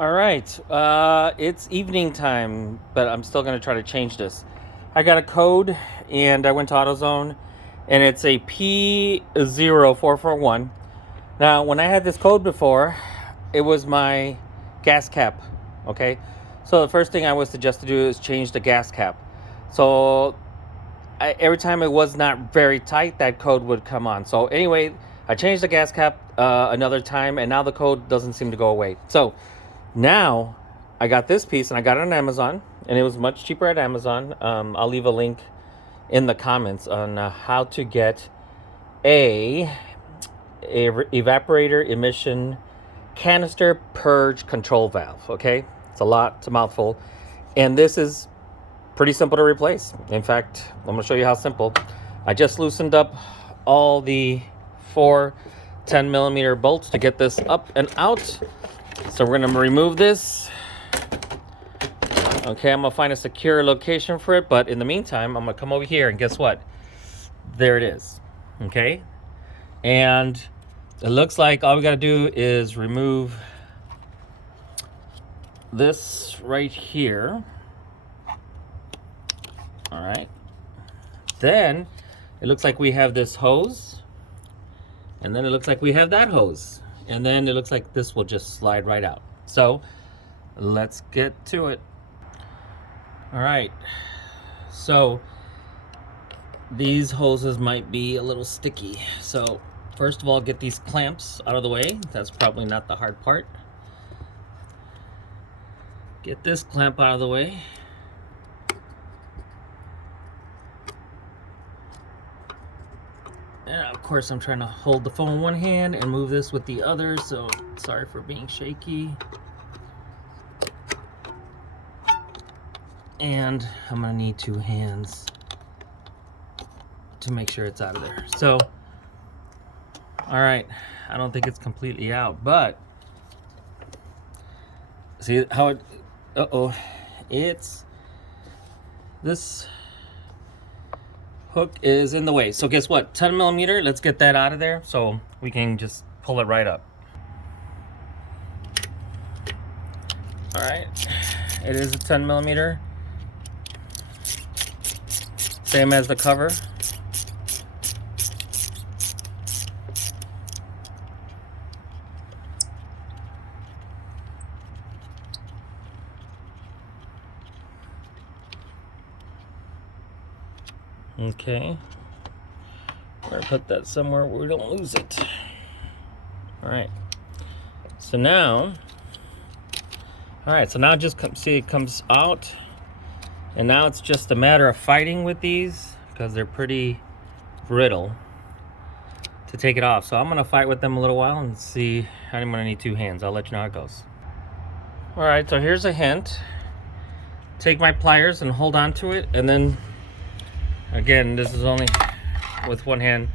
All right, it's evening time, but I'm still gonna try to change this. I got a code, and I went to AutoZone, and it's a P0444. Now, when I had this code before, it was my gas cap. Okay, so the first thing I would suggest to do is change the gas cap. So every time it was not very tight, that code would come on. So anyway, I changed the gas cap another time, and now the code doesn't seem to go away. So now I got this piece, and I got it on Amazon, and it was much cheaper at Amazon. I'll leave a link in the comments on how to get a evaporator emission canister purge control valve. Okay, it's a mouthful, and this is pretty simple to replace. In fact, I'm going to show you how simple. I just loosened up all the 4 10mm bolts to get this up and out. So we're going to remove this. Okay, I'm going to find a secure location for it, but in the meantime, I'm going to come over here, and guess what? There it is. Okay, and it looks like all we got to do is remove this right here. All right, then it looks like we have this hose, and then it looks like we have that hose, and then it looks like this will just slide right out. So let's get to it. All right, so these hoses might be a little sticky, so first of all, get these clamps out of the way. That's probably not the hard part. Get this clamp out of the way. And of course, I'm trying to hold the phone in one hand and move this with the other, so sorry for being shaky. And I'm gonna need 2 hands to make sure it's out of there. So, all right, I don't think it's completely out, but see how it, it's, this hook is in the way. So guess what, 10mm, let's get that out of there so we can just pull it right up. All right, it is a 10mm, same as the cover. Okay, we're gonna put that somewhere where we don't lose it. All right, so now, just see it comes out, and now it's just a matter of fighting with these because they're pretty brittle to take it off. So I'm gonna fight with them a little while and see. I'm gonna need 2 hands. I'll let you know how it goes. All right, so here's a hint. Take my pliers and hold on to it, and then again, this is only with 1 hand,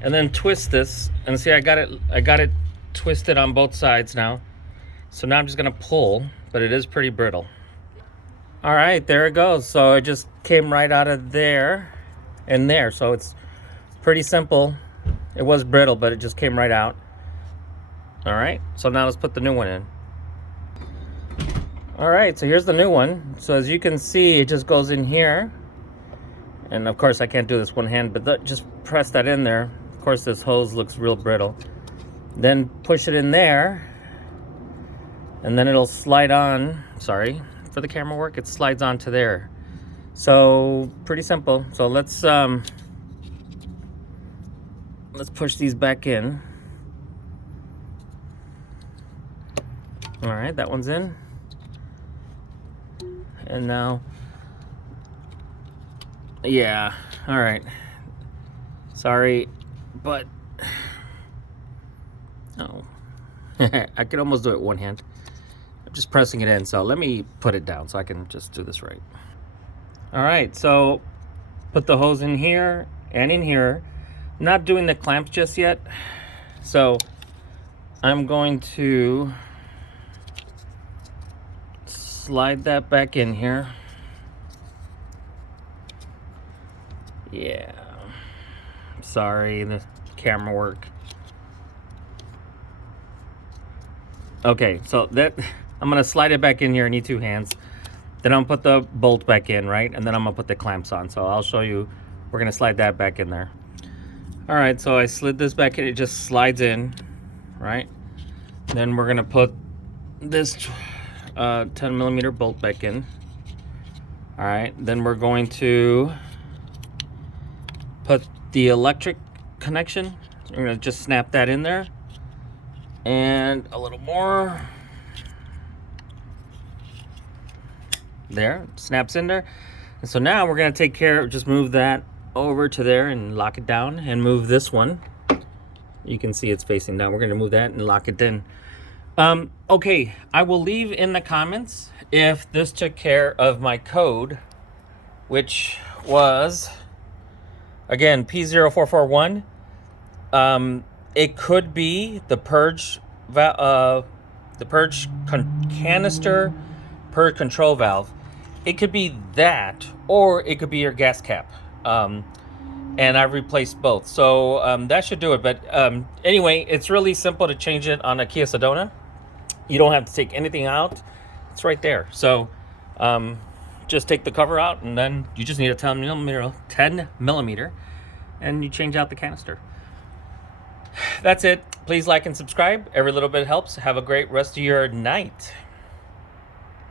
and then twist this, and see I got it twisted on both sides now. So now I'm just gonna pull, but it is pretty brittle. All right, there it goes. So it just came right out of there and there, so it's pretty simple. It was brittle, but it just came right out. All right, so now let's put the new one in. All right, so here's the new one. So as you can see, it just goes in here. And of course I can't do this 1 hand, but just press that in there. Of course this hose looks real brittle. Then push it in there, and then it'll slide on. Sorry for the camera work, it slides onto there. So pretty simple. So let's push these back in. All right, that one's in. And now, yeah, all right, sorry, but oh, I could almost do it 1 hand. I'm just pressing it in, so let me put it down so I can just do this right. All right, so put the hose in here and in here. I'm not doing the clamps just yet, so I'm going to slide that back in here. Yeah, sorry, the camera work. Okay, so I'm gonna slide it back in here. I need 2 hands. Then I'm gonna put the bolt back in, right? And then I'm gonna put the clamps on. So I'll show you, we're gonna slide that back in there. All right, so I slid this back in, it just slides in, right? Then we're gonna put this 10mm bolt back in. All right, then we're going to put the electric connection. We're gonna just snap that in there. And a little more. There, snaps in there. And so now we're gonna take care of, just move that over to there and lock it down, and move this one. You can see it's facing down. We're gonna move that and lock it in. Okay, I will leave in the comments if this took care of my code, which was, again, P0444. It could be the purge, canister purge control valve. It could be that, or it could be your gas cap. And I've replaced both, so that should do it. But anyway, it's really simple to change it on a Kia Sedona. You don't have to take anything out. It's right there. So just take the cover out, and then you just need a 10mm, and you change out the canister. That's it. Please like and subscribe. Every little bit helps. Have a great rest of your night.